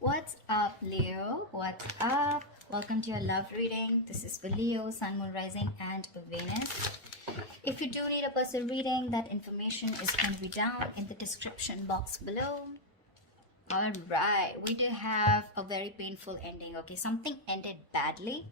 What's up, Leo? What's up? Welcome to your love reading. This is for Leo, Sun, Moon, Rising, and Venus. If you do need a personal reading, that information is going to be down in the description box below. All right, we do have a very painful ending. Okay, something ended badly,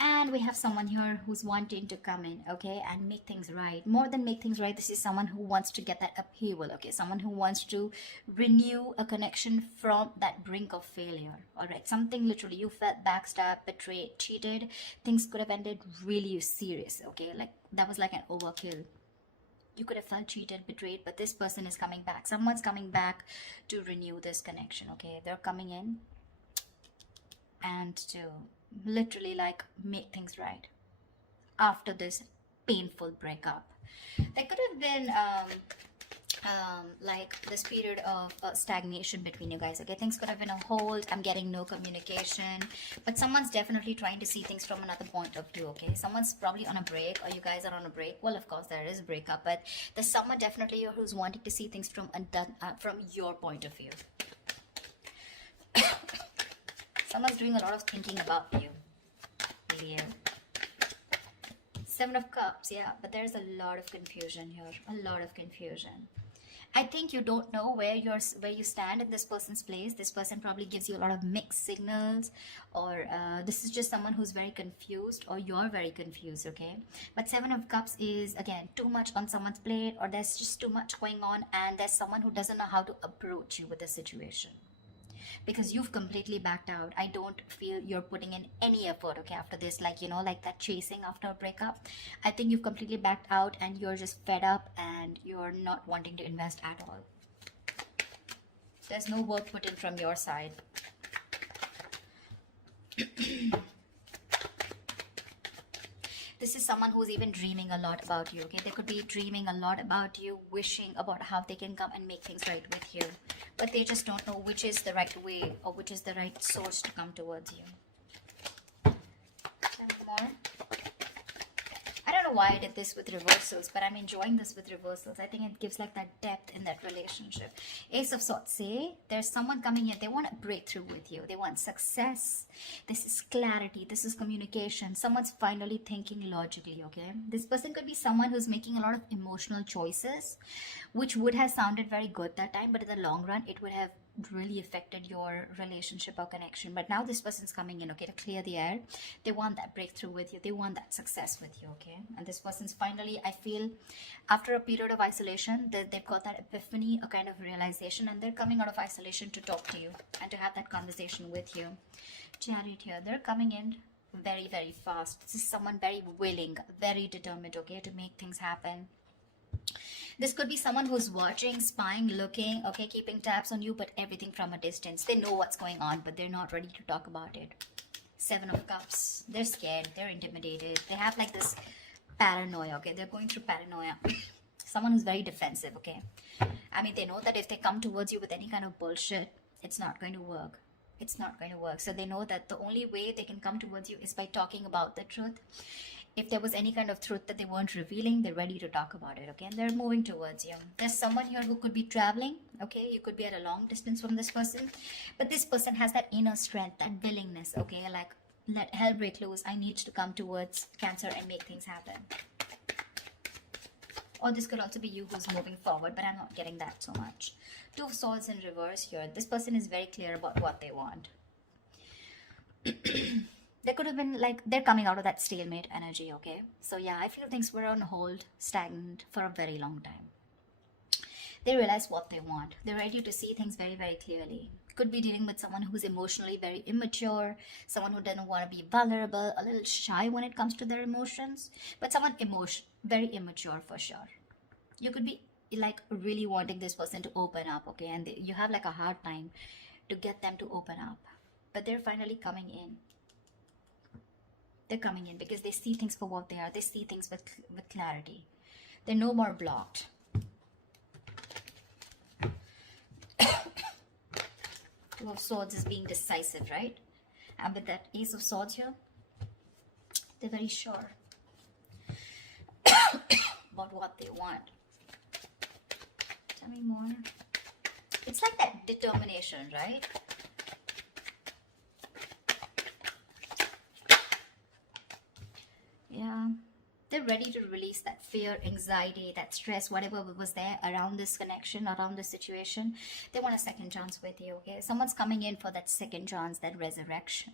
and we have someone here who's wanting to come in, okay, and make things right. More than make things right, this is someone who wants to get that upheaval, okay, someone who wants to renew a connection from that brink of failure. All right, something literally you felt backstabbed, betrayed, cheated. Things could have ended really serious, okay, like that was like an overkill. You could have felt cheated, betrayed, but this person is coming back. Someone's coming back to renew this connection, okay? They're coming in and to literally like make things right after this painful breakup. There could have been like this period of stagnation between you guys, okay? Things could have been a hold. I'm getting no communication, but someone's definitely trying to see things from another point of view, okay? Someone's probably on a break, or you guys are on a break. Well, of course there is a breakup, but there's someone definitely here who's wanting to see things from your point of view. Someone's doing a lot of thinking about you, Leo. Seven of Cups, yeah, but there's a lot of confusion here. A lot of confusion. I think you don't know where you stand in this person's place. This person probably gives you a lot of mixed signals, or this is just someone who's very confused, or you're very confused, okay? But Seven of Cups is, again, too much on someone's plate, or there's just too much going on, and there's someone who doesn't know how to approach you with the situation. Because you've completely backed out. I don't feel you're putting in any effort, okay, after this, like, you know, like that chasing after a breakup. I think you've completely backed out and you're just fed up and you're not wanting to invest at all. There's no work put in from your side. This is someone who's even dreaming a lot about you, okay? They could be dreaming a lot about you, wishing about how they can come and make things right with you, but they just don't know which is the right way or which is the right source to come towards you. Come on. I don't know why I did this with reversals, but I'm enjoying this with reversals. I think it gives like that depth in that relationship. Ace of Swords, say there's someone coming in. They want a breakthrough with you. They want success. This is clarity. This is communication. Someone's finally thinking logically, okay? This person could be someone who's making a lot of emotional choices, which would have sounded very good that time, but in the long run, it would have really affected your relationship or connection. But now this person's coming in, okay, to clear the air. They want that breakthrough with you. They want that success with you, okay? And this person's finally, I feel, after a period of isolation, they've got that epiphany, a kind of realization, and they're coming out of isolation to talk to you and to have that conversation with you. Chariot here, they're coming in very, very fast. This is someone very willing, very determined, okay, to make things happen. This could be someone who's watching, spying, looking, okay, keeping tabs on you, but everything from a distance. They know what's going on, but they're not ready to talk about it. Seven of Cups. They're scared. They're intimidated. They have like this paranoia, okay? They're going through paranoia. Someone who's very defensive, okay? I mean, they know that if they come towards you with any kind of bullshit, it's not going to work. It's not going to work. So they know that the only way they can come towards you is by talking about the truth. If there was any kind of truth that they weren't revealing, they're ready to talk about it, okay? And they're moving towards you. There's someone here who could be traveling, okay? You could be at a long distance from this person, but this person has that inner strength, that willingness, okay? Like, let hell break loose. I need to come towards Cancer and make things happen. Or this could also be you who's moving forward, but I'm not getting that so much. Two of Swords in reverse here. This person is very clear about what they want. There could have been like, they're coming out of that stalemate energy, okay? So yeah, I feel things were on hold, stagnant for a very long time. They realize what they want. They're ready to see things very, very clearly. Could be dealing with someone who's emotionally very immature, someone who doesn't want to be vulnerable, a little shy when it comes to their emotions, but someone very immature for sure. You could be like really wanting this person to open up, okay? And you have like a hard time to get them to open up, but they're finally coming in. They're coming in because they see things for what they are. They see things with clarity. They're no more blocked. Two of Swords is being decisive, right? And with that Ace of Swords here, they're very sure about what they want. Tell me more. It's like that determination, right? Yeah. They're ready to release that fear, anxiety, that stress, whatever was there around this connection, around this situation. They want a second chance with you, okay? Someone's coming in for that second chance, that resurrection.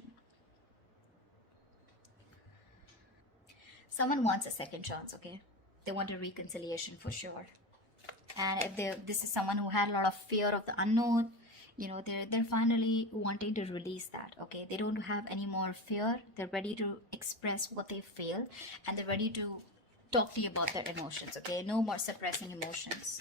Someone wants a second chance, okay? They want a reconciliation for sure. And if this is someone who had a lot of fear of the unknown, they're finally wanting to release that, okay? They don't have any more fear. They're ready to express what they feel, and they're ready to talk to you about their emotions, okay? No more suppressing emotions.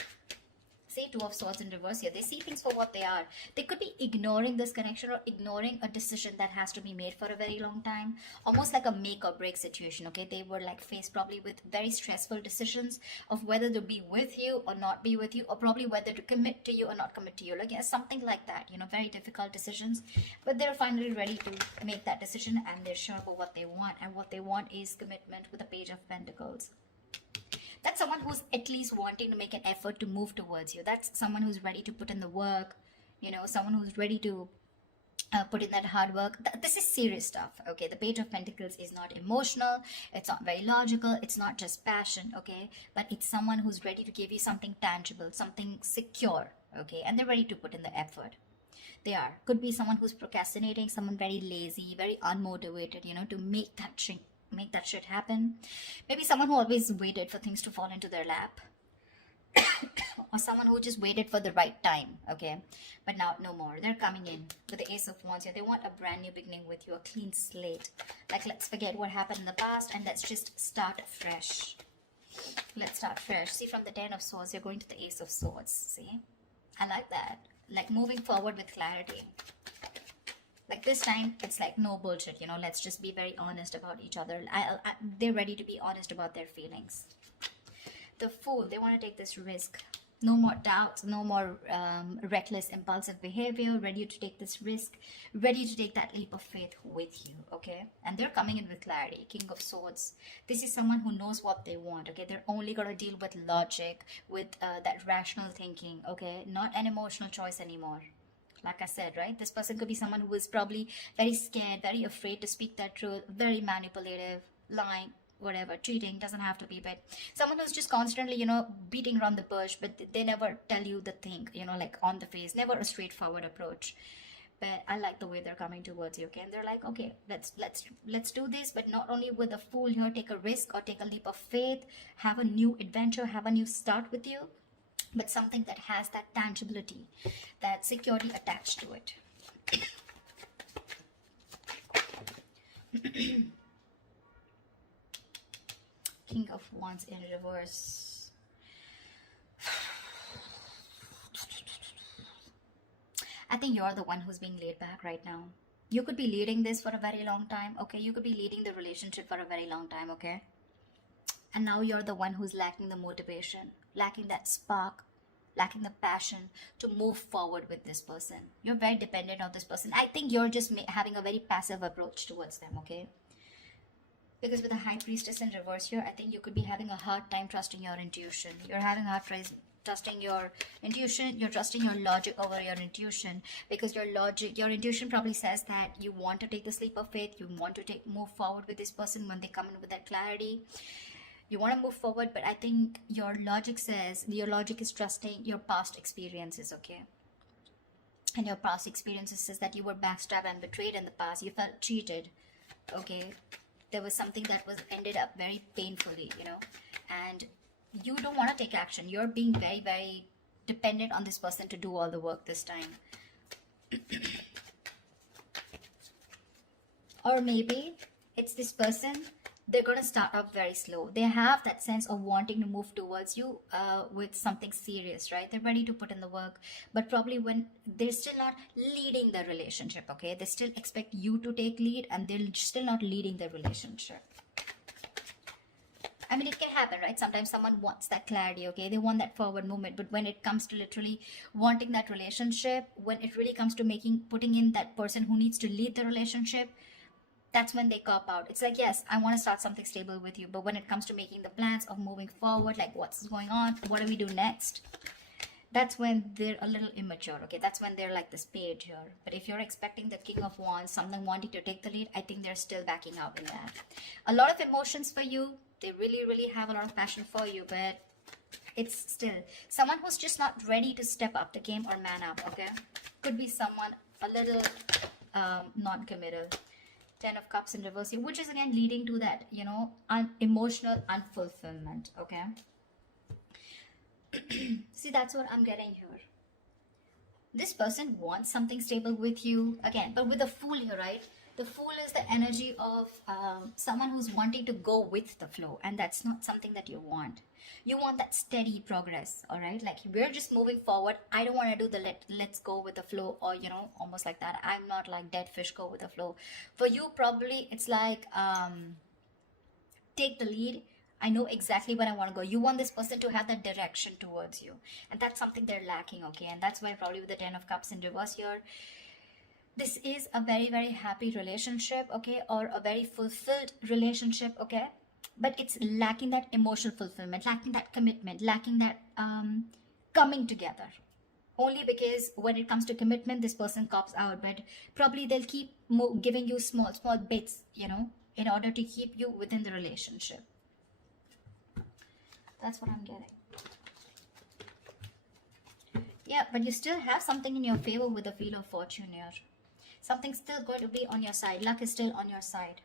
See, Two of Swords in reverse here. They see things for what they are. They could be ignoring this connection or ignoring a decision that has to be made for a very long time. Almost like a make or break situation, okay? They were like faced probably with very stressful decisions of whether to be with you or not be with you, or probably whether to commit to you or not commit to you. Like, yeah, something like that, very difficult decisions. But they're finally ready to make that decision, and they're sure about what they want. And what they want is commitment with the Page of Pentacles. That's someone who's at least wanting to make an effort to move towards you. That's someone who's ready to put in the work, someone who's ready to put in that hard work. This is serious stuff, okay? The Page of Pentacles is not emotional, it's not very logical, it's not just passion, okay? But it's someone who's ready to give you something tangible, something secure, okay? And they're ready to put in the effort. They are. Could be someone who's procrastinating, someone very lazy, very unmotivated, to make that shit happen. Maybe someone who always waited for things to fall into their lap. Or someone who just waited for the right time, okay? But now no more. They're coming in with the Ace of Wands here. They want a brand new beginning with you, a clean slate. Like, let's forget what happened in the past and let's just start fresh. Let's start fresh. See, from the Ten of Swords, you're going to the Ace of Swords. See? I like that. Like, moving forward with clarity. Like, this time, it's like no bullshit, let's just be very honest about each other. They're ready to be honest about their feelings. The Fool, they want to take this risk. No more doubts, no more reckless, impulsive behavior. Ready to take this risk, ready to take that leap of faith with you, okay? And they're coming in with clarity. King of Swords. This is someone who knows what they want, okay? They're only going to deal with logic, with that rational thinking, okay? Not an emotional choice anymore. Like I said, right? This person could be someone who is probably very scared, very afraid to speak that truth, very manipulative, lying, whatever, cheating, doesn't have to be, but someone who's just constantly, beating around the bush, but they never tell you the thing, like on the face, never a straightforward approach. But I like the way they're coming towards you, okay? And they're like, okay, let's do this, but not only with a Fool here, take a risk or take a leap of faith, have a new adventure, have a new start with you, but something that has that tangibility, that security attached to it. King of Wands in reverse. I think you're the one who's being laid back right now. You could be leading this for a very long time, okay? You could be leading the relationship for a very long time, okay? And now you're the one who's lacking the motivation, lacking that spark, lacking the passion to move forward with this person. You're very dependent on this person. I think you're just having a very passive approach towards them, okay? Because with the High Priestess in reverse here, I think you could be having a hard time trusting your intuition. You're having a hard time trusting your intuition. You're trusting your logic over your intuition, because your intuition probably says that you want to take this leap of faith. You want to move forward with this person when they come in with that clarity. You want to move forward, but I think your logic is trusting your past experiences, okay? And your past experiences says that you were backstabbed and betrayed in the past. You felt cheated, okay? There was something that was ended up very painfully, and you don't want to take action. You're being very, very dependent on this person to do all the work this time. Or maybe it's this person, they're going to start up very slow. They have that sense of wanting to move towards you with something serious, right? They're ready to put in the work, but probably when they're still not leading the relationship, okay? They still expect you to take lead, and they're still not leading the relationship. I mean, it can happen, right? Sometimes someone wants that clarity, okay? They want that forward movement, but when it comes to literally wanting that relationship, when it really comes to putting in that person who needs to lead the relationship, that's when they cop out. It's like, yes, I want to start something stable with you, but when it comes to making the plans of moving forward, like what's going on, what do we do next? that's when they're a little immature, okay? That's when they're like this page here. But if you're expecting the King of Wands, someone wanting to take the lead, I think they're still backing out in that. A lot of emotions for you. They really, really have a lot of passion for you, but it's still someone who's just not ready to step up the game or man up, okay? Could be someone a little non-committal. 10 of Cups in reverse here, which is again leading to that, you know, emotional unfulfillment, okay? See, that's what I'm getting here. This person wants something stable with you again, but with the Fool here, right? The Fool is the energy of someone who's wanting to go with the flow, and that's not something that you want. You want that steady progress, all right? Like, we're just moving forward. I don't want to do the let's go with the flow, or, you know, almost like that. I'm not like dead fish, go with the flow. For you, probably it's like take the lead. I know exactly where I want to go. You want this person to have that direction towards you, and that's something they're lacking, okay? And that's why probably with the 10 of Cups in reverse here, this is a very, very happy relationship, okay, or a very fulfilled relationship, okay? But it's lacking that emotional fulfillment, lacking that commitment, lacking that coming together. Only because when it comes to commitment, this person cops out, but probably they'll keep giving you small bits, you know, in order to keep you within the relationship. That's what I'm getting. Yeah, but you still have something in your favor with the Wheel of Fortune here. Something's still going to be on your side. Luck is still on your side.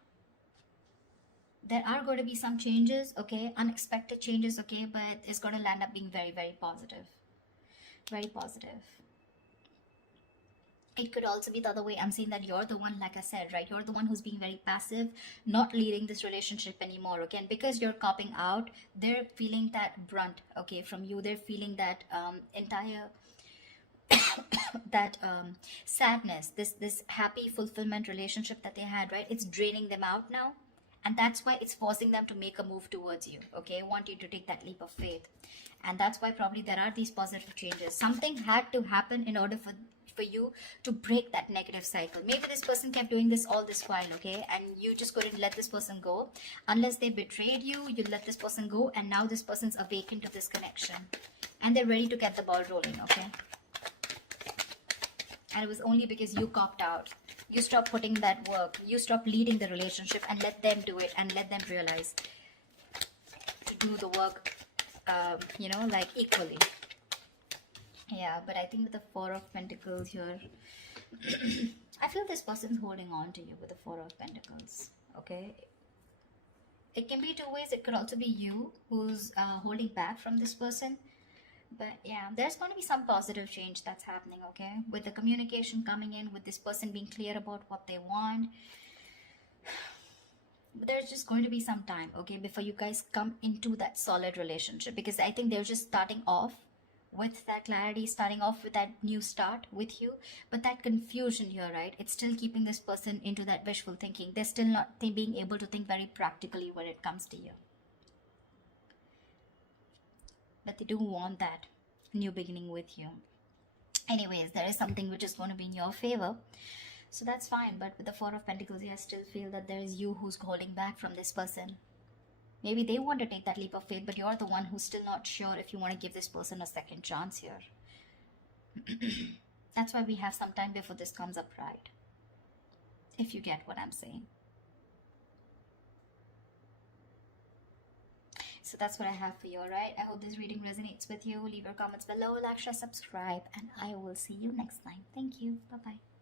There are going to be some changes, okay? Unexpected changes, okay? But it's going to land up being very, very positive. Very positive. It could also be the other way. I'm saying that you're the one, like I said, right? You're the one who's being very passive, not leading this relationship anymore, okay? And because you're copping out, they're feeling that brunt, okay, from you. They're feeling that entire that sadness, this happy fulfillment relationship that they had, right? It's draining them out now, and that's why it's forcing them to make a move towards you, okay? Want you to take that leap of faith, and that's why probably there are these positive changes. Something had to happen in order for you to break that negative cycle. Maybe this person kept doing this all this while, okay, and you just couldn't let this person go. Unless they betrayed you, you let this person go, and now this person's awakened to this connection, and they're ready to get the ball rolling, okay? And it was only because you copped out. You stopped putting that work. You stopped leading the relationship and let them do it, and let them realize to do the work, you know, like equally. Yeah, but I think with the Four of Pentacles here, I feel this person's holding on to you with the Four of Pentacles, okay? It can be two ways. It could also be you who's holding back from this person. But yeah, there's going to be some positive change that's happening, okay? With the communication coming in, with this person being clear about what they want. But there's just going to be some time, okay, before you guys come into that solid relationship. Because I think they're just starting off with that clarity, starting off with that new start with you. But that confusion here, right? It's still keeping this person into that wishful thinking. They're still not being able to think very practically when it comes to you. But they do want that new beginning with you. Anyways, there is something which is going to be in your favor, so that's fine. But with the Four of Pentacles, I still feel that there is you who's holding back from this person. Maybe they want to take that leap of faith, but you're the one who's still not sure if you want to give this person a second chance here. That's why we have some time before this comes up, right? If you get what I'm saying. So that's what I have for you, alright? I hope this reading resonates with you. Leave your comments below, like, share, subscribe, and I will see you next time. Thank you. Bye-bye.